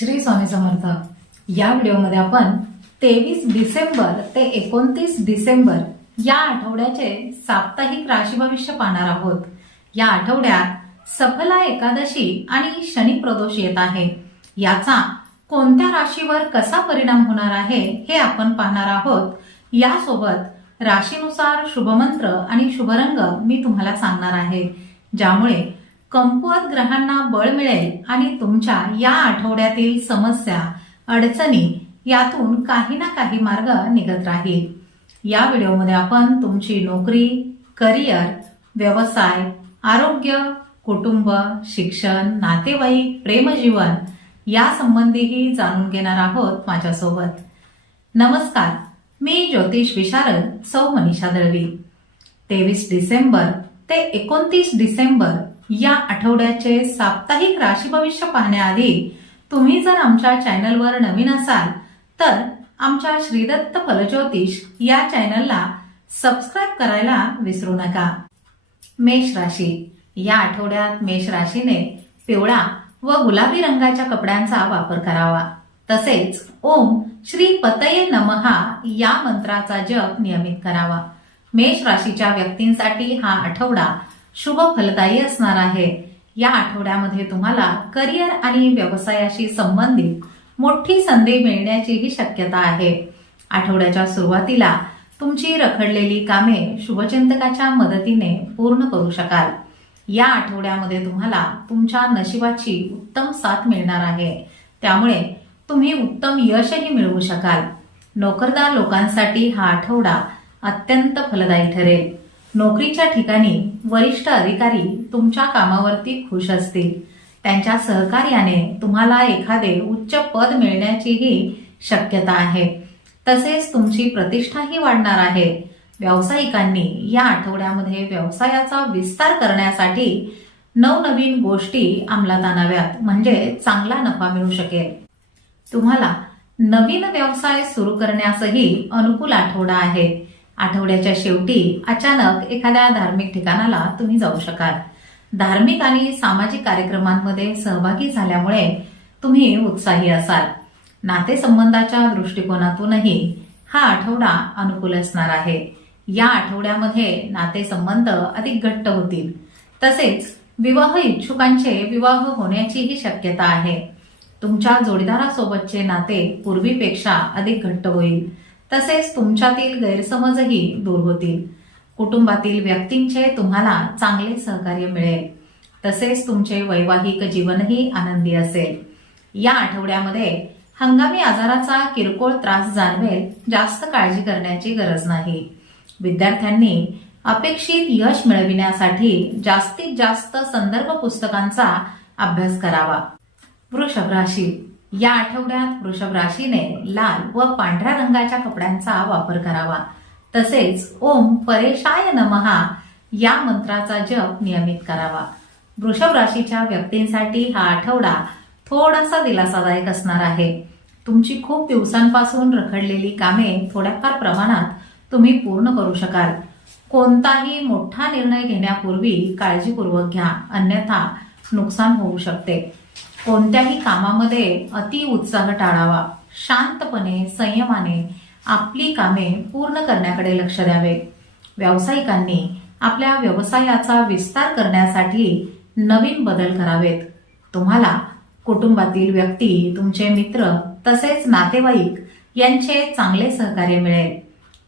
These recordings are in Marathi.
श्री स्वामी समर्थ. या व्हिडिओमध्ये आपण तेवीस डिसेंबर ते एकोणतीस डिसेंबर या आठवड्याचे साप्ताहिक राशी भविष्य पाहणार आहोत. या आठवड्यात सफला एकादशी आणि शनी प्रदोष येत आहे. याचा कोणत्या राशीवर कसा परिणाम होणार आहे हे आपण पाहणार आहोत. यासोबत राशीनुसार शुभमंत्र आणि शुभरंग मी तुम्हाला सांगणार आहे. ज्यामुळे कमकुवत ग्रहांना बळ मिळेल आणि तुमच्या या आठवड्यातील समस्या अडचणी यातून काही ना काही मार्ग निघत राहील. या व्हिडिओमध्ये आपण तुमची नोकरी करिअर व्यवसाय आरोग्य कुटुंब शिक्षण नातेवाईक प्रेमजीवन यासंबंधीही जाणून घेणार आहोत माझ्यासोबत. नमस्कार मी ज्योतिष विशारद सौ मनीषा दळवी. तेवीस डिसेंबर ते एकोणतीस डिसेंबर या आठवड्याचे साप्ताहिक राशी भविष्य पाहण्याआधी तुम्ही जर आमच्या चॅनलवर नवीन असाल तर आमच्या श्रीदत्त फलज्योतिष या चॅनलला सबस्क्राईब करायला विसरू नका. मेष राशी. या आठवड्यात मेष राशीने पिवळा व गुलाबी रंगाच्या कपड्यांचा वापर करावा. तसेच ओम श्री पतये नमहा या मंत्राचा जप नियमित करावा. मेष राशीच्या व्यक्तींसाठी हा आठवडा शुभ फलदायी असणार आहे. या आठवड्यामध्ये तुम्हाला करिअर आणि व्यवसायाशी संबंधित मोठी संधी मिळण्याचीही शक्यता आहे. आठवड्याच्या सुरुवातीला तुमची रखडलेली कामे शुभचिंतकाच्या मदतीने पूर्ण करू शकाल. या आठवड्यामध्ये तुम्हाला तुमच्या नशिबाची उत्तम साथ मिळणार आहे. त्यामुळे तुम्ही उत्तम यशही मिळवू शकाल. नोकरदार लोकांसाठी हा आठवडा अत्यंत फलदायी ठरेल. नोकरीच्या ठिकाणी वरिष्ठ अधिकारी तुमच्या कामावरती खुश असतील. त्यांच्या सहकार्याने तुम्हाला एखादे उच्च पद मिळण्याचीही शक्यता आहे. तसेच तुमची प्रतिष्ठाही वाढणार आहे. व्यावसायिकांनी या आठवड्यामध्ये व्यवसायाचा विस्तार करण्यासाठी नवनवीन गोष्टी अंमलात आणाव्यात म्हणजे चांगला नफा मिळू शकेल. तुम्हाला नवीन व्यवसाय सुरू करण्यासही अनुकूल आठवडा आहे. आठवड्याच्या शेवटी अचानक एखाद्या धार्मिक ठिकाणाला तुम्ही जाऊ शकाल. धार्मिक आणि सामाजिक कार्यक्रमांमध्ये सहभागी झाल्यामुळे तुम्ही उत्साही असाल. नातेसंबंधाच्या दृष्टिकोनातूनही हा आठवडा अनुकूल असणार आहे. या आठवड्यामध्ये नातेसंबंध अधिक घट्ट होतील. तसेच विवाह इच्छुकांचे विवाह होण्याचीही शक्यता आहे. तुमच्या जोडीदारासोबतचे नाते पूर्वीपेक्षा अधिक घट्ट होईल. तसेच तुमच्यातील गैरसमजही दूर होतील. कुटुंबातील व्यक्तींचे तुम्हाला चांगले सहकार्य मिळेल. तसेच तुमचे वैवाहिक जीवनही आनंदी असेल. या आठवड्यामध्ये हंगामी आजाराचा किरकोळ त्रास जाणवेल जास्त काळजी करण्याची गरज नाही. विद्यार्थ्यांनी अपेक्षित यश मिळविण्यासाठी जास्तीत जास्त संदर्भ पुस्तकांचा अभ्यास करावा. वृषभ राशी या आठवड्यात वृषभ राशीने लाल व पांढऱ्या रंगाच्या कपड्यांचा वापर करावा. तसेच ओम परेशाय नमहा या मंत्राचा जप नियमित करावा. वृषभ राशीच्या व्यक्तींसाठी हा आठवडा थोडासा दिलासादायक असणार आहे. तुमची खूप दिवसांपासून रखडलेली कामे थोड्याफार प्रमाणात तुम्ही पूर्ण करू शकाल. कोणताही मोठा निर्णय घेण्यापूर्वी काळजीपूर्वक घ्या. अन्यथा नुकसान होऊ शकते. कोणत्याही कामामध्ये अति उत्साह टाळावा. शांतपणे संयमाने आपली कामे पूर्ण करण्याकडे लक्ष द्यावे. व्यावसायिकांनी आपल्या व्यवसायाचा विस्तार करण्यासाठी नवीन बदल करावेत. तुम्हाला कुटुंबातील व्यक्ती तुमचे मित्र तसेच नातेवाईक यांचे चांगले सहकार्य मिळेल.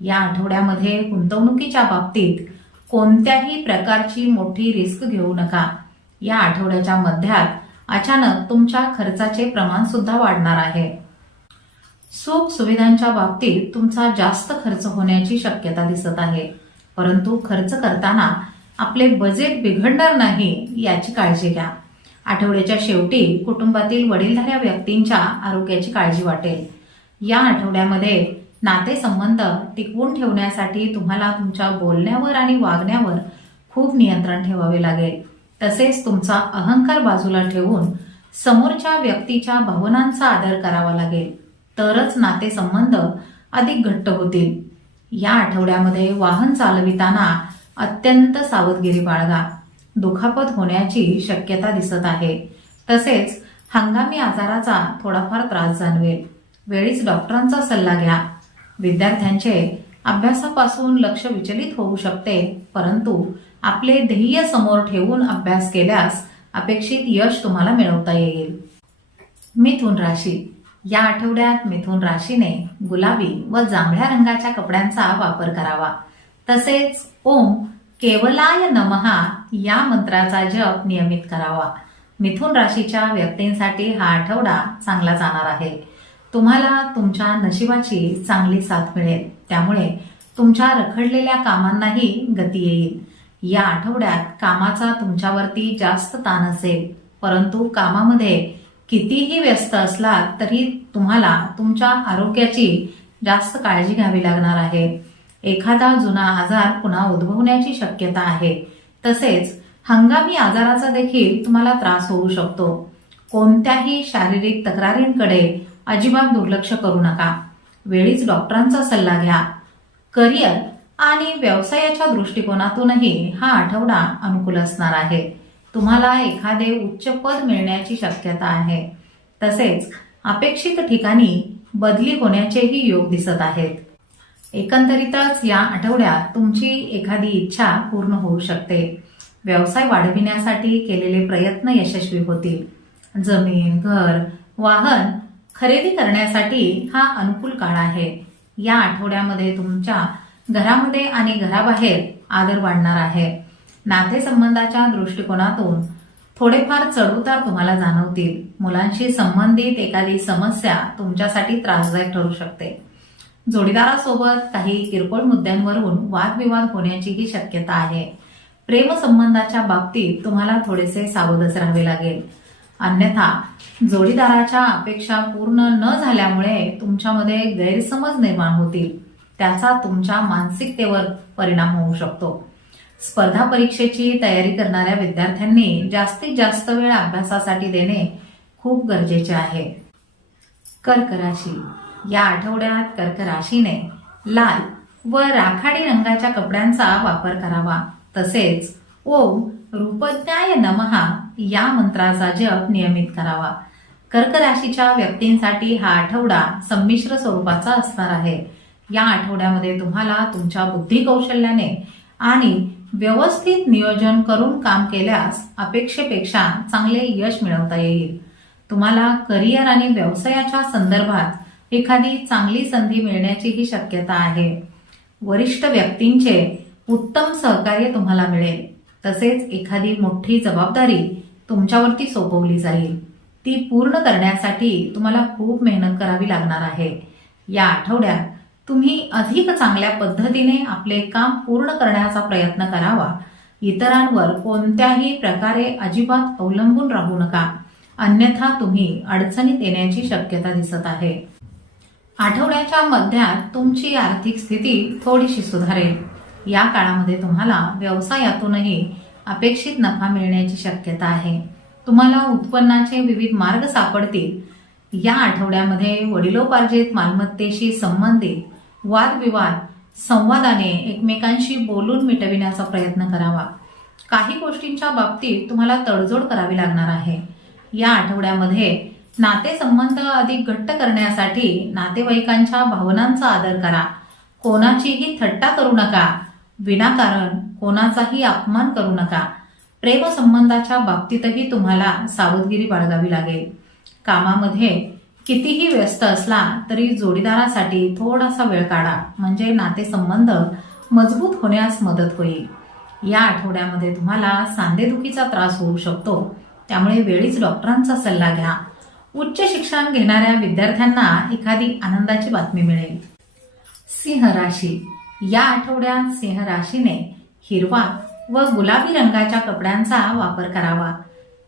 या आठवड्यामध्ये गुंतवणुकीच्या बाबतीत कोणत्याही प्रकारची मोठी रिस्क घेऊ नका. या आठवड्याच्या मध्यात अचानक तुमच्या खर्चाचे प्रमाण सुद्धा वाढणार आहे. सुख सुविधांच्या बाबतीत तुमचा जास्त खर्च होण्याची शक्यता दिसत आहे. परंतु खर्च करताना आपले बजेट बिघडणार नाही याची काळजी घ्या. आठवड्याच्या शेवटी कुटुंबातील वडीलधाऱ्या व्यक्तींच्या आरोग्याची काळजी वाटेल. या आठवड्यामध्ये नातेसंबंध टिकवून ठेवण्यासाठी तुम्हाला तुमच्या बोलण्यावर आणि वागण्यावर खूप नियंत्रण ठेवावे लागेल. तसेच तुमचा अहंकार बाजूला ठेवून समोरच्या व्यक्तीच्या भावनांचा आदर करावा लागेल. तरच नातेसंबंध अधिक घट्ट होतील. या आठवड्यामध्ये वाहन चालविताना अत्यंत सावधगिरी बाळगा. दुखापत होण्याची शक्यता दिसत आहे. तसेच हंगामी आजाराचा थोडाफार त्रास जाणवेल. वेळीच डॉक्टरांचा सल्ला घ्या. विद्यार्थ्यांचे अभ्यासापासून लक्ष विचलित होऊ शकते परंतु आपले ध्येय समोर ठेवून अभ्यास केल्यास अपेक्षित यश तुम्हाला मिळवता येईल. मिथुन राशी. या आठवड्यात मिथुन राशीने गुलाबी व जांभळ्या रंगाच्या कपड्यांचा वापर करावा. तसेच ओम केवलाय नमहा या मंत्राचा जप नियमित करावा. मिथुन राशीच्या व्यक्तींसाठी हा आठवडा चांगला जाणार आहे. तुम्हाला तुमच्या नशिबाची चांगली साथ मिळेल. त्यामुळे तुमच्या रखडलेल्या कामांनाही गती येईल. या आठवड्यात कामाचा तुमच्यावरती जास्त ताण असेल. परंतु कामामध्ये कितीही व्यस्त असलात तरी तुम्हाला तुमच्या आरोग्याची जास्त काळजी घ्यावी लागणार आहे. एखादा जुना आजार पुन्हा उद्भवण्याची शक्यता आहे. तसेच हंगामी आजाराचा देखील तुम्हाला त्रास होऊ शकतो. कोणत्याही शारीरिक तक्रारींकडे अजिबात दुर्लक्ष करू नका. वेळीच डॉक्टरांचा सल्ला घ्या. करिअर आणि व्यवसायाच्या दृष्टिकोनातूनही हा आठवडा अनुकूल असणार आहे. तुम्हाला एखादे उच्च पद मिळण्याची शक्यता आहे. तसेच अपेक्षित ठिकाणी बदली होण्याचेही योग दिसत आहेत. एकंदरीतच या आठवड्यात तुमची एखादी इच्छा पूर्ण होऊ शकते. व्यवसाय वाढविण्यासाठी केलेले प्रयत्न यशस्वी होतील. जमीन घर वाहन खरेदी करण्यासाठी हा अनुकूल काळ आहे. या आठवड्यामध्ये तुमच्या घरामध्ये आणि घराबाहेर आदर वाढणार आहे. नातेसंबंधाच्या दृष्टिकोनातून थोडेफार चढउतार तुम्हाला जाणवतील. मुलांशी संबंधित एखादी समस्या तुमच्यासाठी त्रासदायक ठरू शकते. जोडीदारासोबत काही किरकोळ मुद्द्यांवरून वादविवाद होण्याचीही शक्यता आहे. प्रेमसंबंधाच्या बाबतीत तुम्हाला थोडेसे सावधच राहावे लागेल. अन्यथा जोडीदाराच्या अपेक्षा पूर्ण न झाल्यामुळे तुमच्यामध्ये गैरसमज निर्माण होतील. त्याचा तुमच्या मानसिकतेवर परिणाम होऊ शकतो. स्पर्धा परीक्षेची तयारी करणाऱ्या विद्यार्थ्यांनी जास्तीत जास्त वेळ अभ्यासासाठी देणे खूप गरजेचे आहे. कर्क राशी. या आठवड्यात कर्क राशीने लाल व राखाडी रंगाच्या कपड्यांचा वापर करावा. तसेच ओम रूपज्ञाय नमहा या मंत्राचा जप नियमित करावा. कर्क राशीच्या व्यक्तींसाठी हा आठवडा संमिश्र स्वरूपाचा असणार आहे. या आठवड्यामध्ये तुम्हाला तुमच्या बुद्धी कौशल्याने आणि व्यवस्थित नियोजन करून काम केल्यास अपेक्षेपेक्षा चांगले यश मिळवता येईल. तुम्हाला करिअर आणि व्यवसायाच्या संदर्भात एखादी चांगली संधी मिळण्याचीही शक्यता आहे. वरिष्ठ व्यक्तींचे उत्तम सहकार्य तुम्हाला मिळेल. तसेच एखादी मोठी जबाबदारी तुमच्यावरती सोपवली जाईल. ती पूर्ण करण्यासाठी तुम्हाला खूप मेहनत करावी लागणार आहे. या आठवड्यात तुम्ही अधिक चांगल्या पद्धतीने आपले काम पूर्ण करण्याचा प्रयत्न करावा. इतरांवर कोणत्याही प्रकारे अजिबात अवलंबून राहू नका. अन्यथा तुम्ही अडचणीत येण्याची शक्यता दिसत आहे. आठवड्याच्या मध्यात तुमची आर्थिक स्थिती थोडीशी सुधारेल. या काळामध्ये तुम्हाला व्यवसायातूनही अपेक्षित नफा मिळण्याची शक्यता आहे. तुम्हाला उत्पन्नाचे विविध मार्ग सापडतील. या आठवड्यामध्ये वडिलोपार्जित मालमत्तेशी संबंधित वादविवाद संवादाने एकमेकांशी बोलून मिटविण्याचा प्रयत्न करावा. काही गोष्टींच्या बाबतीत तुम्हाला तडजोड करावी लागणार आहे. या आठवड्यामध्ये नातेसंबंध अधिक घट्ट करण्यासाठी नातेवाईकांच्या भावनांचा आदर करा. कोणाचीही थट्टा करू नका. विनाकारण कोणाचाही अपमान करू नका. प्रेमसंबंधाच्या बाबतीतही तुम्हाला सावधगिरी बाळगावी लागेल. कामामध्ये कितीही व्यस्त असला तरी जोडीदारासाठी थोडासा वेळ काढा. म्हणजे नातेसंबंध मजबूत होण्यास मदत होईल. या आठवड्यामध्ये तुम्हाला सांधेदुखीचा त्रास होऊ शकतो. त्यामुळे वेळीच डॉक्टरांचा सल्ला घ्या. उच्च शिक्षण घेणाऱ्या विद्यार्थ्यांना एखादी आनंदाची बातमी मिळेल. सिंह राशी. या आठवड्यात सिंह राशीने हिरवा व गुलाबी रंगाच्या कपड्यांचा वापर करावा.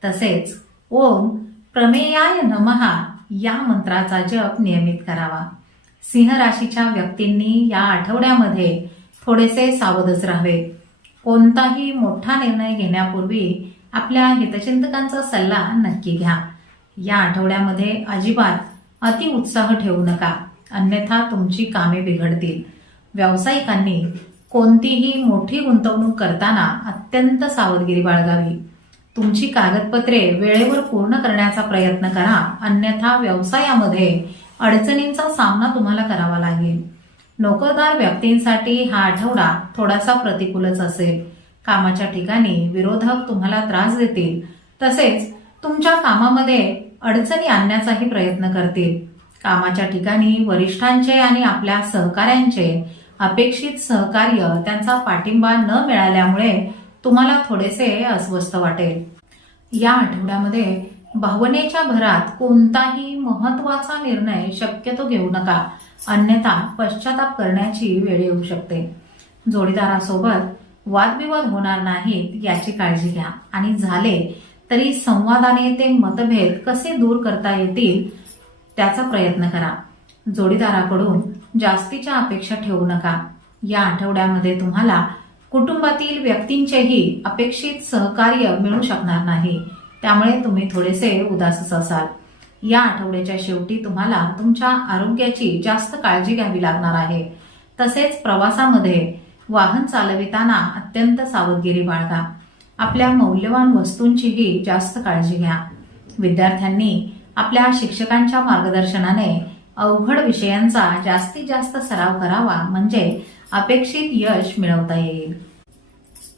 तसेच ओम प्रमेयाय नमहा या मंत्राचा जप नियमित करावा. सिंह राशीच्या व्यक्तींनी या आठवड्यामध्ये थोडेसे सावधच राहावे. कोणताही मोठा निर्णय घेण्यापूर्वी आपल्या हितचिंतकांचा सल्ला नक्की घ्या. या आठवड्यामध्ये अजिबात अतिउत्साह ठेवू नका. अन्यथा तुमची कामे बिघडतील. व्यावसायिकांनी कोणतीही मोठी गुंतवणूक करताना अत्यंत सावधगिरी बाळगावी. तुमची कागदपत्रे वेळेवर पूर्ण करण्याचा प्रयत्न करा. अन्यथा व्यवसायामध्ये अडचणींचा सामना तुम्हाला करावा लागेल. नोकरदार व्यक्तींसाठी हा आठवडा थोडासा प्रतिकूलच असेल. कामाच्या ठिकाणी विरोधक तुम्हाला त्रास देतील. तसेच तुमच्या कामामध्ये अडचणी आणण्याचाही प्रयत्न करतील. कामाच्या ठिकाणी वरिष्ठांचे आणि आपल्या सहकाऱ्यांचे अपेक्षित सहकार्य त्यांचा पाठिंबा न मिळाल्यामुळे तुम्हाला थोडेसे अस्वस्थ वाटेल. या आठवड्यामध्ये भावनेच्या भरात कोणताही महत्त्वाचा निर्णय शक्यतो घेऊ नका. अन्यथा पश्चाताप करण्याची वेळ येऊ शकते. जोडीदारासोबत वादविवाद होणार नाहीत याची काळजी घ्या. आणि झाले तरी संवादाने ते मतभेद कसे दूर करता येतील त्याचा प्रयत्न करा. जोडीदाराकडून जास्तीच्या अपेक्षा ठेवू नका. या आठवड्यामध्ये तुम्हाला कुटुंबातील व्यक्तींचेही अपेक्षित सहकार्य मिळू शकणार नाही. त्यामुळे तुम्ही थोडेसे उदासच असाल. या आठवड्याच्या शेवटी तुम्हाला तुमच्या आरोग्याची जास्त काळजी घ्यावी लागणार आहे. तसेच प्रवासामध्ये वाहन चालविताना अत्यंत सावधगिरी बाळगा. आपल्या मौल्यवान वस्तूंचीही जास्त काळजी घ्या. विद्यार्थ्यांनी आपल्या शिक्षकांच्या मार्गदर्शनाने अवघड विषयांचा जास्तीत जास्त सराव करावा म्हणजे अपेक्षित यश मिळवता येईल.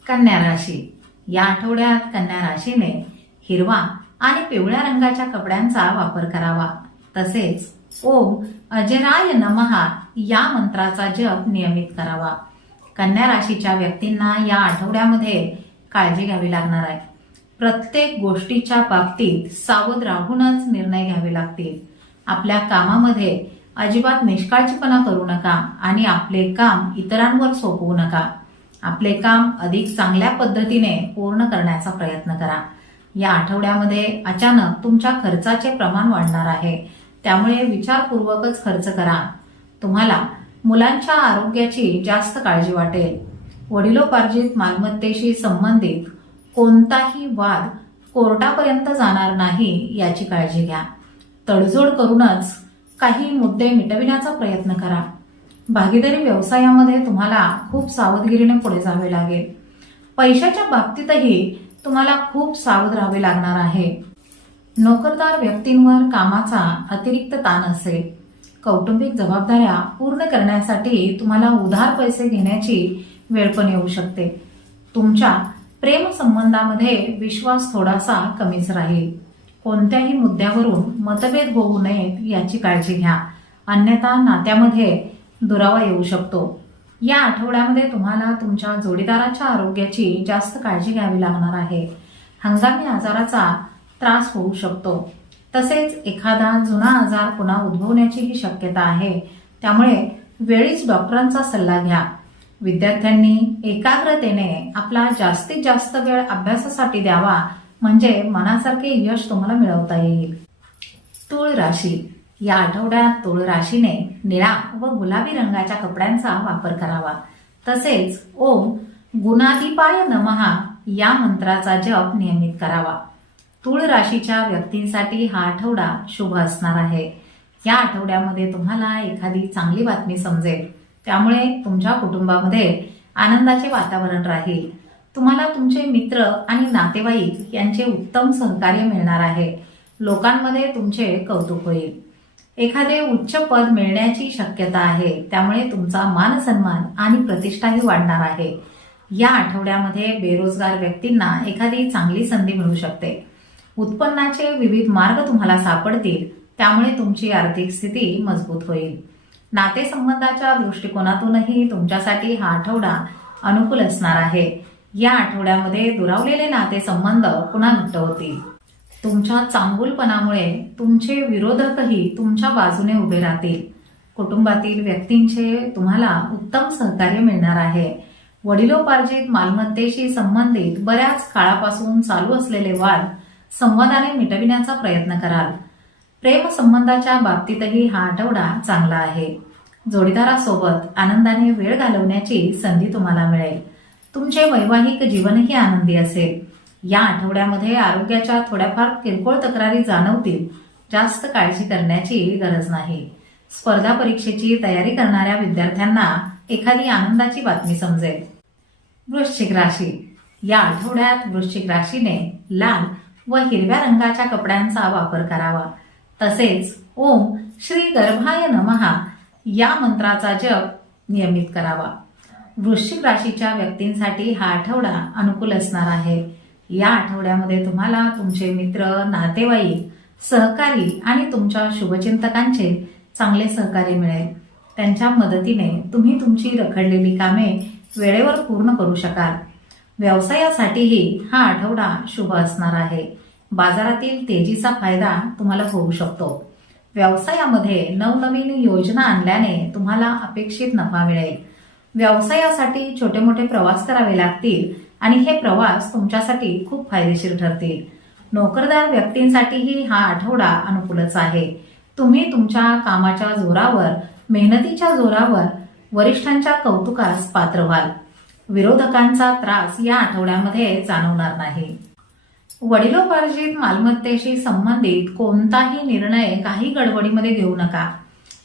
कन्या राशी. या आठवड्यात कन्या राशीने हिरवा आणि पिवळ्या रंगाच्या कपड्यांचा वापर करावा. तसेच ओम अजराय नमहा या मंत्राचा जप नियमित करावा. कन्या राशीच्या व्यक्तींना या आठवड्यामध्ये काळजी घ्यावी लागणार आहे. प्रत्येक गोष्टीच्या बाबतीत सावध राहूनच निर्णय घ्यावे लागतील. आपल्या कामामध्ये अजिबात निष्काळजीपणा करू नका आणि आपले काम इतरांवर सोपवू नका. आपले काम अधिक चांगल्या पद्धतीने पूर्ण करण्याचा प्रयत्न करा. या आठवड्यामध्ये अचानक तुमच्या खर्चाचे प्रमाण वाढणार आहे. त्यामुळे विचारपूर्वकच खर्च करा. तुम्हाला मुलांच्या आरोग्याची जास्त काळजी वाटेल. वडिलोपार्जित मालमत्तेशी संबंधित कोणताही वाद कोर्टापर्यंत जाणार नाही याची काळजी घ्या. तडजोड करूनच काही मुद्दे मिटविण्याचा प्रयत्न करा. भागीदारी व्यवसायामध्ये तुम्हाला खूप सावधगिरीने पुढे जावे लागेल. पैशाच्या बाबतीतही तुम्हाला खूप सावध राहावे लागणार आहे. नोकरदार व्यक्तींवर कामाचा अतिरिक्त ताण असेल. कौटुंबिक जबाबदाऱ्या पूर्ण करण्यासाठी तुम्हाला उधार पैसे घेण्याची वेळ पण येऊ शकते. तुमच्या प्रेमसंबंधामध्ये विश्वास थोडासा कमीच राहील. कोणत्याही मुद्द्यावरून मतभेद होऊ नयेत याची काळजी घ्या. अन्यथा नात्यामध्ये दुरावा येऊ शकतो. या आठवड्यामध्ये तुम्हाला तुमच्या जोडीदाराच्या आरोग्याची जास्त काळजी घ्यावी लागणार आहे. हंगामी आजाराचा त्रास होऊ शकतो. तसेच एखादा जुना आजार पुन्हा उद्भवण्याचीही शक्यता आहे. त्यामुळे वेळीच डॉक्टरांचा सल्ला घ्या. विद्यार्थ्यांनी एकाग्रतेने आपला जास्तीत जास्त वेळ अभ्यासासाठी द्यावा. म्हणजे मनासारखे यश तुम्हाला मिळवता येईल. तुळ राशी. या आठवड्यात तुळ राशीने निळा व गुलाबी रंगाच्या कपड्यांचा वापर करावा. तसेच ओम गुणाधिपाय नमहा या मंत्राचा जप नियमित करावा. तुळ राशीच्या व्यक्तींसाठी हा आठवडा शुभ असणार आहे. या आठवड्यामध्ये तुम्हाला एखादी चांगली बातमी समजेल. त्यामुळे तुमच्या कुटुंबामध्ये आनंदाचे वातावरण राहील. तुम्हाला तुमचे मित्र आणि नातेवाईक यांचे उत्तम सहकार्य मिळणार आहे. लोकांमध्ये तुमचे कौतुक होईल. एखादे उच्च पद मिळण्याची शक्यता आहे. त्यामुळे तुमचा मान सन्मान आणि प्रतिष्ठाही वाढणार आहे. या आठवड्यामध्ये बेरोजगार व्यक्तींना एखादी चांगली संधी मिळू शकते. उत्पन्नाचे विविध मार्ग तुम्हाला सापडतील. त्यामुळे तुमची आर्थिक स्थिती मजबूत होईल. नातेसंबंधाच्या दृष्टिकोनातूनही तुमच्यासाठी हा आठवडा अनुकूल असणार आहे. या आठवड्यामध्ये दुरावलेले नातेसंबंध पुन्हा घट्ट होतील तुमच्या चांगुलपणामुळे तुमचे विरोधकही तुमच्या बाजूने उभे राहतील. कुटुंबातील व्यक्तींचे तुम्हाला उत्तम सहकार्य मिळणार आहे. वडिलोपार्जित मालमत्तेशी संबंधित बऱ्याच काळापासून चालू असलेले वाद संवादाने मिटविण्याचा प्रयत्न कराल. प्रेम संबंधाच्या बाबतीतही हा आठवडा चांगला आहे. जोडीदारासोबत आनंदाने वेळ घालवण्याची संधी तुम्हाला मिळेल. तुमचे वैवाहिक जीवनही आनंदी असेल. या आठवड्यामध्ये आरोग्याच्या थोड्याफार किरकोळ तक्रारी जाणवतील. जास्त काळजी करण्याची गरज नाही. स्पर्धा परीक्षेची तयारी करणाऱ्या विद्यार्थ्यांना एखादी आनंदाची बातमी समजेल. वृश्चिक राशी. या आठवड्यात वृश्चिक राशीने लाल व हिरव्या रंगाच्या कपड्यांचा वापर करावा. तसेच ओम श्री गर्भाय नमहा या मंत्राचा जप नियमित करावा. वृश्चिक राशीच्या व्यक्तींसाठी हा आठवडा अनुकूल असणार आहे. या आठवड्यामध्ये तुम्हाला तुमचे मित्र नातेवाईक सहकारी आणि तुमच्या शुभचिंतकांचे चांगले सहकार्य मिळेल. त्यांच्या मदतीने तुम्ही तुमची रखडलेली कामे वेळेवर पूर्ण करू शकाल. व्यवसायासाठीही हा आठवडा शुभ असणार आहे. बाजारातील तेजीचा फायदा तुम्हाला होऊ शकतो. व्यवसायामध्ये नवनवीन योजना आणल्याने तुम्हाला अपेक्षित नफा मिळेल. व्यवसायासाठी छोटे मोठे प्रवास करावे लागतील आणि हे प्रवास तुमच्यासाठी खूप फायदेशीर ठरतील. नोकरदार व्यक्तींसाठीही हा आठवडा अनुकूलच आहे. तुम्ही तुमच्या कामाच्या जोरावर मेहनतीच्या जोरावर वरिष्ठांच्या कौतुकास पात्र व्हाल. विरोधकांचा त्रास या आठवड्यामध्ये जाणवणार नाही. वडिलोपार्जित मालमत्तेशी संबंधित कोणताही निर्णय काही गडबडीमध्ये घेऊ नका.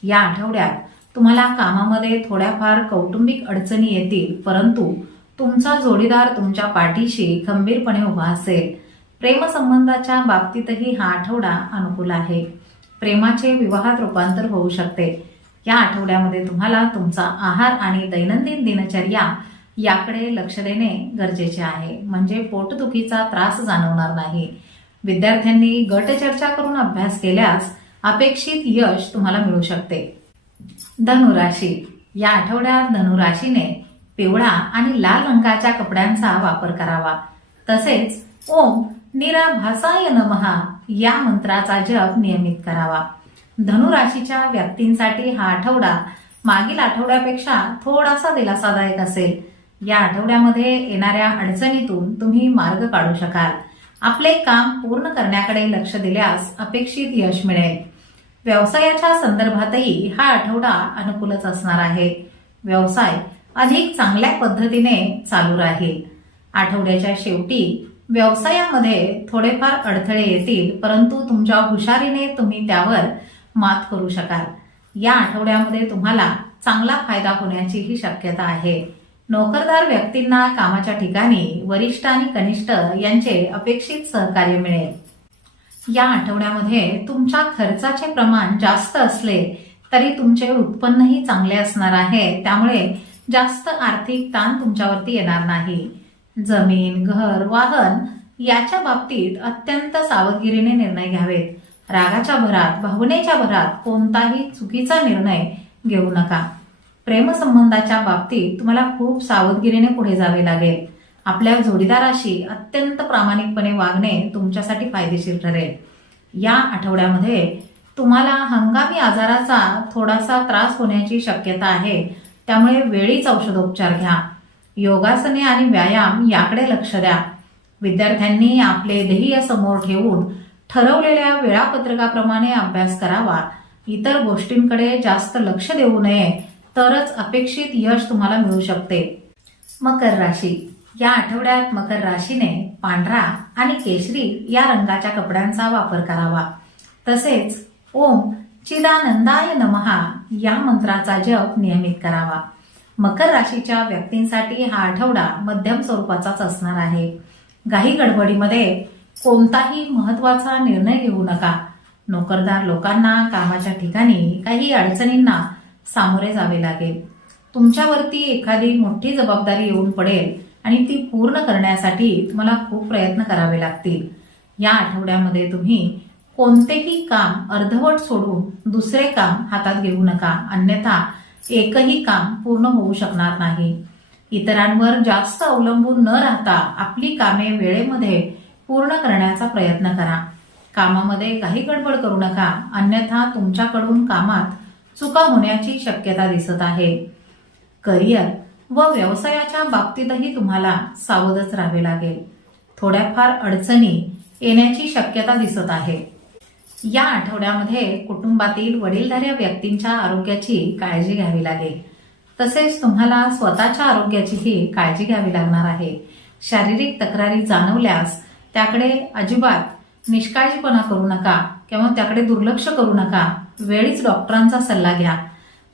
या आठवड्यात तुम्हाला कामामध्ये थोड्याफार कौटुंबिक अडचणी येतील परंतु तुमचा जोडीदार तुमच्या पाठीशी खंबीरपणे उभा असेल. प्रेमसंबंधाच्या बाबतीतही हा आठवडा अनुकूल आहे. प्रेमाचे विवाहात रूपांतर होऊ शकते. या आठवड्यामध्ये तुम्हाला तुमचा आहार आणि दैनंदिन दिनचर्या याकडे लक्ष देणे गरजेचे आहे. म्हणजे पोटदुखीचा त्रास जाणवणार नाही. विद्यार्थ्यांनी गट चर्चा करून अभ्यास केल्यास अपेक्षित यश तुम्हाला मिळू शकते. धनुराशी. या आठवड्यात धनुराशीने पिवळा आणि लाल रंगाच्या कपड्यांचा वापर करावा. तसेच ओम निराभासाय नमहा या मंत्राचा जप नियमित करावा. धनुराशीच्या व्यक्तींसाठी हा आठवडा मागील आठवड्यापेक्षा थोडासा दिलासादायक असेल. या आठवड्यामध्ये येणाऱ्या अडचणीतून तुम्ही मार्ग काढू शकाल. आपले काम पूर्ण करण्याकडे लक्ष दिल्यास अपेक्षित यश मिळेल. व्यवसायाच्या संदर्भातही हा आठवडा अनुकूलच असणार आहे. व्यवसाय अधिक चांगल्या पद्धतीने चालू राहील. आठवड्याच्या शेवटी व्यवसायामध्ये थोडेफार अडथळे येतील परंतु तुमच्या हुशारीने तुम्ही त्यावर मात करू शकाल. या आठवड्यामध्ये तुम्हाला चांगला फायदा होण्याचीही शक्यता आहे. नोकरदार व्यक्तींना कामाच्या ठिकाणी वरिष्ठ आणि कनिष्ठ यांचे अपेक्षित सहकार्य मिळेल. या आठवड्यामध्ये तुमच्या खर्चाचे प्रमाण जास्त असले तरी तुमचे उत्पन्नही चांगले असणार आहे. त्यामुळे जास्त आर्थिक ताण तुमच्यावरती येणार नाही. जमीन घर वाहन याच्या बाबतीत अत्यंत सावधगिरीने निर्णय घ्यावेत. रागाच्या भरात भावनेच्या भरात कोणताही चुकीचा निर्णय घेऊ नका. प्रेमसंबंधाच्या बाबतीत तुम्हाला खूप सावधगिरीने पुढे जावे लागेल. आपल्या जोडीदाराशी अत्यंत प्रामाणिकपणे वागणे तुमच्यासाठी फायदेशीर ठरेल. या आठवड्यामध्ये तुम्हाला हंगामी आजाराचा थोडासा त्रास होण्याची शक्यता आहे. त्यामुळे वेळीच औषधोपचार घ्या. योगासने आणि व्यायाम याकडे लक्ष द्या. विद्यार्थ्यांनी आपले ध्येय समोर ठेवून ठरवलेल्या वेळापत्रकाप्रमाणे अभ्यास करावा. इतर गोष्टींकडे जास्त लक्ष देऊ नये तरच अपेक्षित यश तुम्हाला मिळू शकते. मकर राशी. या आठवड्यात मकर राशीने पांढरा आणि केशरी या रंगाच्या कपड्यांचा वापर करावा. तसेच ओम चिदानंदाय नमहा या मंत्राचा जप नियमित करावा. मकर राशीच्या व्यक्तींसाठी हा आठवडा मध्यम स्वरूपाचाच असणार आहे. घाई गडबडीमध्ये कोणताही महत्त्वाचा निर्णय घेऊ नका. नोकरदार लोकांना कामाच्या ठिकाणी काही अडचणींना सामोरे जावे लागेल. तुमच्यावरती एखादी मोठी जबाबदारी येऊन पडेल. आणि ती पूर्ण करण्यासाठी तुम्हाला खूप प्रयत्न करावे लागतील. या आठवड्यामध्ये तुम्ही कोणतेही काम अर्धवट सोडून दुसरे काम हातात घेऊ नका. अन्यथा एकही काम पूर्ण होऊ शकणार नाही. इतरांवर जास्त अवलंबून न राहता आपली कामे वेळेमध्ये पूर्ण करण्याचा प्रयत्न करा. कामामध्ये काही गडबड करू नका. अन्यथा तुमच्याकडून कामात चुका होण्याची शक्यता दिसत आहे. करिअर व व्यवसायाच्या बाबतीतही तुम्हाला सावधच राहावे लागेल. थोड्याफार अडचणी येण्याची शक्यता दिसत आहे. या आठवड्यामध्ये कुटुंबातील वडीलधाऱ्या व्यक्तींच्या आरोग्याची काळजी घ्यावी लागेल. तसेच तुम्हाला स्वतःच्या आरोग्याचीही काळजी घ्यावी लागणार आहे. शारीरिक तक्रारी जाणवल्यास त्याकडे अजिबात निष्काळजीपणा करू नका किंवा त्याकडे दुर्लक्ष करू नका. वेळीच डॉक्टरांचा सल्ला घ्या.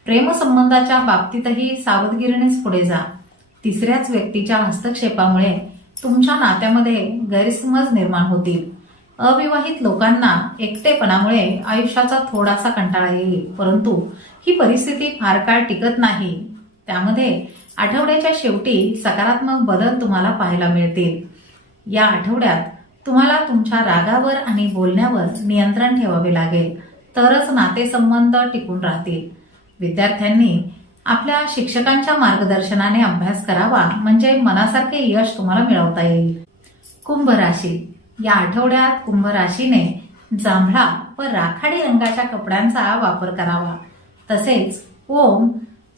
प्रेमसंबंधाच्या बाबतीतही सावधगिरीनेच पुढे जा. तिसऱ्याच व्यक्तीच्या हस्तक्षेपामुळे तुमच्या नात्यामध्ये गैरसमज निर्माण होतील. अविवाहित लोकांना एकटेपणामुळे आयुष्याचा थोडासा कंटाळा येईल परंतु ही परिस्थिती फार काळ टिकत नाही. त्यामध्ये आठवड्याच्या शेवटी सकारात्मक बदल तुम्हाला पाहायला मिळतील. या आठवड्यात तुम्हाला तुमच्या रागावर आणि बोलण्यावर नियंत्रण ठेवावे लागेल. तरच नातेसंबंध टिकून राहतील. विद्यार्थ्यांनी आपल्या शिक्षकांच्या मार्गदर्शनाने अभ्यास करावा म्हणजे मनासारखे यश तुम्हाला मिळवता येईल. कुंभ राशी या आठवड्यात कुंभ राशीने जांभळा व राखाडी रंगाच्या कपड्यांचा वापर करावा. तसेच ओम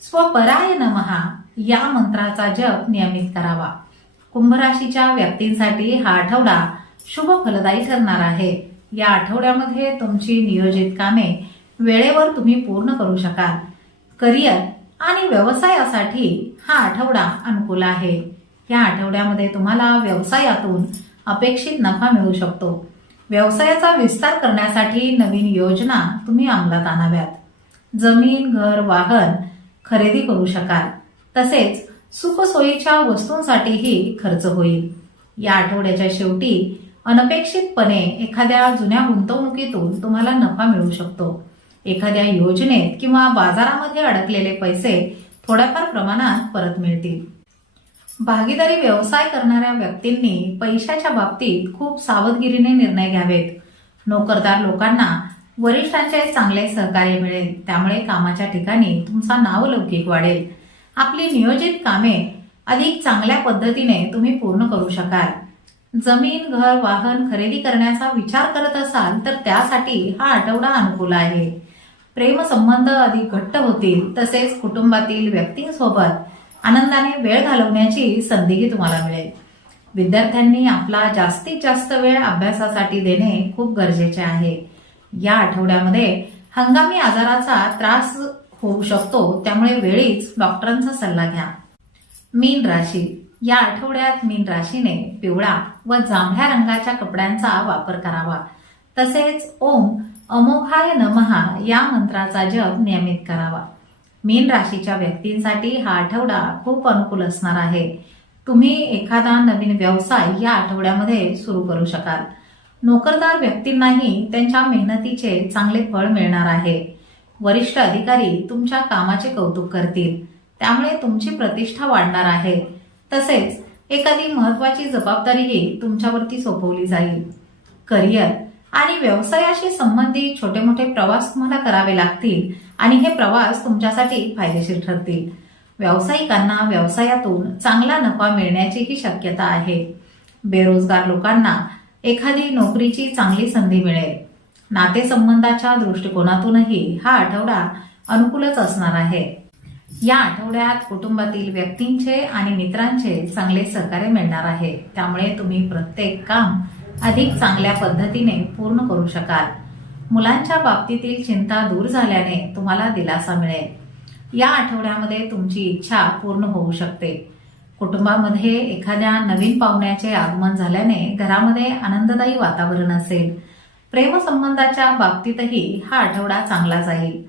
स्वपराय नमहा या मंत्राचा जप नियमित करावा. कुंभ राशीच्या व्यक्तींसाठी हा आठवडा शुभ फलदायी ठरणार आहे. या आठवड्यामध्ये तुमची नियोजित कामे वेळेवर तुम्ही पूर्ण करू शकाल. करिअर आणि व्यवसायासाठी हा आठवडा अनुकूल आहे. या आठवड्यामध्ये तुम्हाला व्यवसायातून अपेक्षित नफा मिळू शकतो. व्यवसायाचा विस्तार करण्यासाठी नवीन योजना तुम्ही अंमलात आणाव्यात. जमीन घर वाहन खरेदी करू शकाल. तसेच सुखसोयीच्या वस्तूंसाठीही खर्च होईल. या आठवड्याच्या शेवटी अनपेक्षितपणे एखाद्या जुन्या गुंतवणुकीतून तुम्हाला नफा मिळू शकतो. एखाद्या योजनेत किंवा बाजारामध्ये अडकलेले पैसे थोड्याफार प्रमाणात परत मिळतील. भागीदारी व्यवसाय करणाऱ्या व्यक्तींनी पैशाच्या बाबतीत खूप सावधगिरीने निर्णय घ्यावेत. नोकरदार लोकांना वरिष्ठांचे चांगले सहकार्य मिळेल त्यामुळे कामाच्या ठिकाणी तुमचा नावलौकिक वाढेल. आपली नियोजित कामे अधिक चांगल्या पद्धतीने तुम्ही पूर्ण करू शकाल. जमीन घर वाहन खरेदी करण्याचा विचार करत असाल तर त्यासाठी हा आठवडा अनुकूल आहे. प्रेमसंबंध अधिक घट्ट होतील तसेच कुटुंबातील व्यक्तींसोबत आनंदाने वेळ घालवण्याची संधीही तुम्हाला मिळेल. विद्यार्थ्यांनी आपला जास्तीत जास्त वेळ अभ्यासासाठी देणे खूप गरजेचे आहे. या आठवड्यामध्ये हंगामी आजाराचा त्रास होऊ शकतो त्यामुळे वेळीच डॉक्टरांचा सल्ला घ्या. मीन राशी. या आठवड्यात मीन राशीने पिवळा व जांभळ्या रंगाच्या कपड्यांचा वापर करावा. तसेच ओम अमोघाय नमहा या मंत्राचा जप नियमित करावा. मीन राशीच्या व्यक्तींसाठी हा आठवडा खूप अनुकूल असणार आहे. तुम्ही एखादा नवीन व्यवसाय या आठवड्यामध्ये सुरू करू शकाल. नोकरदार व्यक्तींनाही त्यांच्या मेहनतीचे चांगले फळ मिळणार आहे. वरिष्ठ अधिकारी तुमच्या कामाचे कौतुक करतील. त्यामुळे तुमची प्रतिष्ठा वाढणार आहे. तसेच एखादी महत्वाची जबाबदारीही तुमच्यावरती सोपवली जाईल. करिअर आणि व्यवसायाशी संबंधित छोटे मोठे प्रवास तुम्हाला करावे लागतील आणि हे प्रवास तुमच्यासाठी फायदेशीर ठरतील. व्यावसायिकांना व्यवसायातून चांगला नफा मिळण्याचीही शक्यता आहे. बेरोजगार लोकांना एखादी नोकरीची चांगली संधी मिळेल. नातेसंबंधाच्या दृष्टिकोनातूनही हा आठवडा अनुकूलच असणार आहे. या आठवड्यात कुटुंबातील व्यक्तींचे आणि मित्रांचे चांगले सहकार्य मिळणार आहे. त्यामुळे तुम्ही प्रत्येक काम अधिक चांगल्या पद्धतीने पूर्ण करू शकाल. मुलांच्या बाबतीतील चिंता दूर झाल्याने तुम्हाला दिलासा मिळेल. या आठवड्यामध्ये तुमची इच्छा पूर्ण होऊ शकते. कुटुंबामध्ये एखाद्या नवीन पाहुण्याचे आगमन झाल्याने घरामध्ये आनंददायी वातावरण असेल. प्रेमसंबंधाच्या बाबतीतही हा आठवडा चांगला जाईल.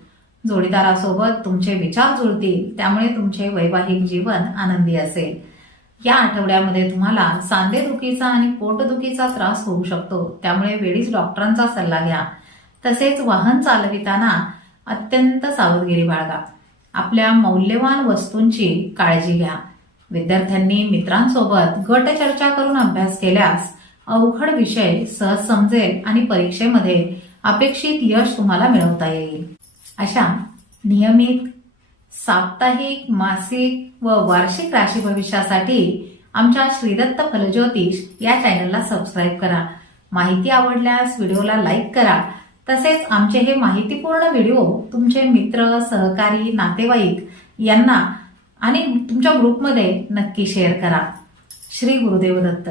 जोडीदारासोबत तुमचे विचार जुळतील त्यामुळे तुमचे वैवाहिक जीवन आनंदी असेल. या आठवड्यामध्ये तुम्हाला सांधेदुखीचा आणि पोटदुखीचा त्रास होऊ शकतो. त्यामुळे वेळीच डॉक्टरांचा सल्ला घ्या. तसेच वाहन चालविताना अत्यंत सावधगिरी बाळगा. आपल्या मौल्यवान वस्तूंची काळजी घ्या. विद्यार्थ्यांनी मित्रांसोबत गट चर्चा करून अभ्यास केल्यास अवघड विषय सहज समजेल आणि परीक्षेमध्ये अपेक्षित यश तुम्हाला मिळवता येईल. अशा नियमित साप्ताहिक मासिक व वार्षिक राशी भविष्यासाठी आमच्या श्रीदत्त फलज्योतिष या चॅनलला सबस्क्राईब करा. माहिती आवडल्यास व्हिडिओला लाईक करा. तसेच आमचे हे माहितीपूर्ण व्हिडिओ तुमचे मित्र सहकारी नातेवाईक यांना आणि तुमच्या ग्रुपमध्ये नक्की शेअर करा. श्री गुरुदेव दत्त.